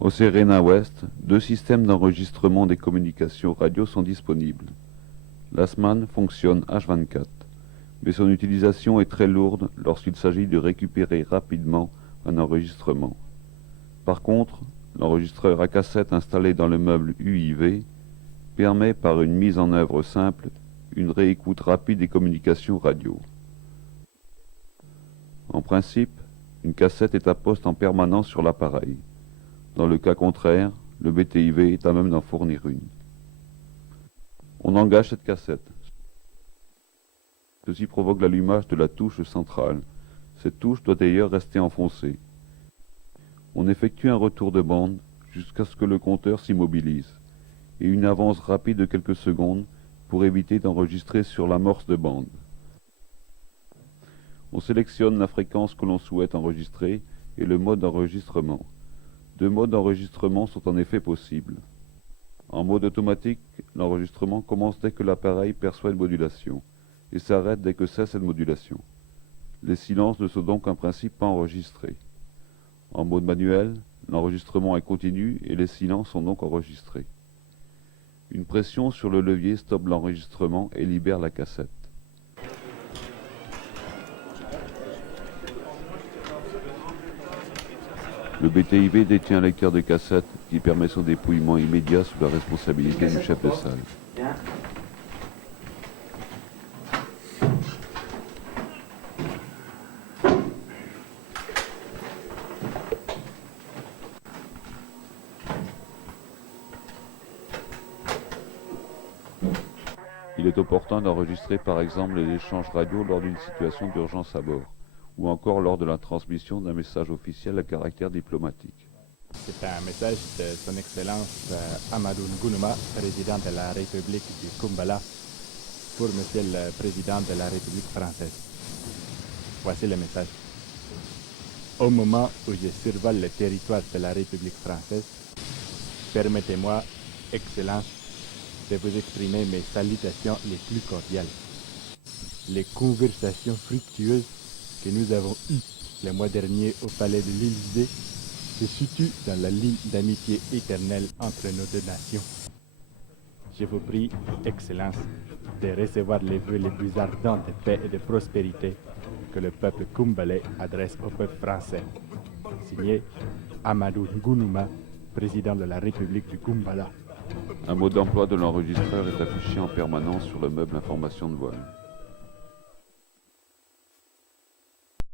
Au Serena West, 2 systèmes d'enregistrement des communications radio sont disponibles. L'Assman fonctionne H24, mais son utilisation est très lourde lorsqu'il s'agit de récupérer rapidement un enregistrement. Par contre, l'enregistreur à cassette installé dans le meuble UIV permet par une mise en œuvre simple une réécoute rapide des communications radio. En principe, une cassette est à poste en permanence sur l'appareil. Dans le cas contraire, le BTIV est à même d'en fournir une. On engage cette cassette. Ceci provoque l'allumage de la touche centrale. Cette touche doit d'ailleurs rester enfoncée. On effectue un retour de bande jusqu'à ce que le compteur s'immobilise et une avance rapide de quelques secondes pour éviter d'enregistrer sur l'amorce de bande. On sélectionne la fréquence que l'on souhaite enregistrer et le mode d'enregistrement. 2 modes d'enregistrement sont en effet possibles. En mode automatique, l'enregistrement commence dès que l'appareil perçoit une modulation et s'arrête dès que cesse cette modulation. Les silences ne sont donc en principe pas enregistrés. En mode manuel, l'enregistrement est continu et les silences sont donc enregistrés. Une pression sur le levier stoppe l'enregistrement et libère la cassette. Le BTIV détient un lecteur de cassette qui permet son dépouillement immédiat sous la responsabilité du chef de salle. Il est opportun d'enregistrer par exemple les échanges radio lors d'une situation d'urgence à bord, ou encore lors de la transmission d'un message officiel à caractère diplomatique. C'est un message de son Excellence Amadou Ngounouma, président de la République du Kumbala, pour Monsieur le Président de la République française. Voici le message. Au moment où je survole le territoire de la République française, permettez-moi, Excellence, de vous exprimer mes salutations les plus cordiales. Les conversations fructueuses que nous avons eues le mois dernier au palais de l'Élysée se situent dans la ligne d'amitié éternelle entre nos 2 nations. Je vous prie, Excellence, de recevoir les vœux les plus ardents de paix et de prospérité que le peuple kumbalais adresse au peuple français. Signé Amadou Ngounouma, président de la République du Kumbala. Un mode d'emploi de l'enregistreur est affiché en permanence sur le meuble information de vol.